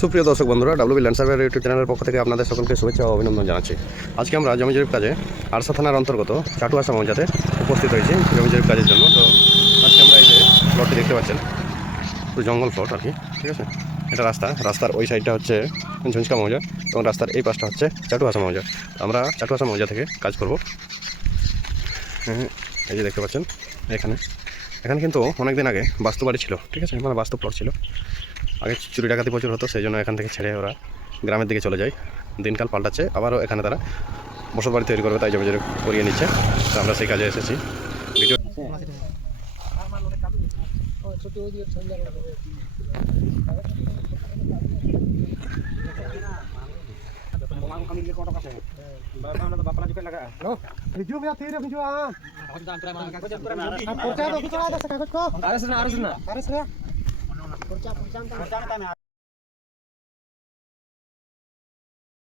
সুপ্রিয় দর্শক বন্ধুরা, ডাব্লিউবি ল্যান্ড সার্ভের ইউটিউব চ্যানেলের পক্ষ থেকে আপনাদের সকলকে শুভেচ্ছা ও অভিনন্দন জানাচ্ছি। আজকে আমরা জমি জরিপ কাজে আরসা থানার অন্তর্গত চাটুয়াশা মৌজাতে উপস্থিত হয়েছি জমি জরিপ কাজের জন্য। তো আজকে আমরা এই যে প্লটটি দেখতে পাচ্ছেন, পুরো জঙ্গল প্লট আর কি, ঠিক আছে। এটা রাস্তার ওই সাইডটা হচ্ছে ঝুঁচকা মৌজা এবং রাস্তার এই পাশটা হচ্ছে চাটুয়াশা মৌজা। আমরা চাটুয়াশা মৌজা থেকে কাজ করব। এই যে দেখতে পাচ্ছেন, এখানে কিন্তু অনেক দিন আগে বাস্তু বাড়ি ছিল, ঠিক আছে, মানে বাস্তু প্লট ছিল। আগে চুরি ডাকাতি প্রচুর হতো, সেই জন্য এখান থেকে ছেড়ে ওরা গ্রামের দিকে চলে যায়। দিনকাল পাল্টাচ্ছে, আবারও এখানে তারা বসত বাড়ি তৈরি করবে, তাই জমি জমি করিয়ে নিচ্ছে। তো আমরা সেই কাজে এসেছি। ভিডিও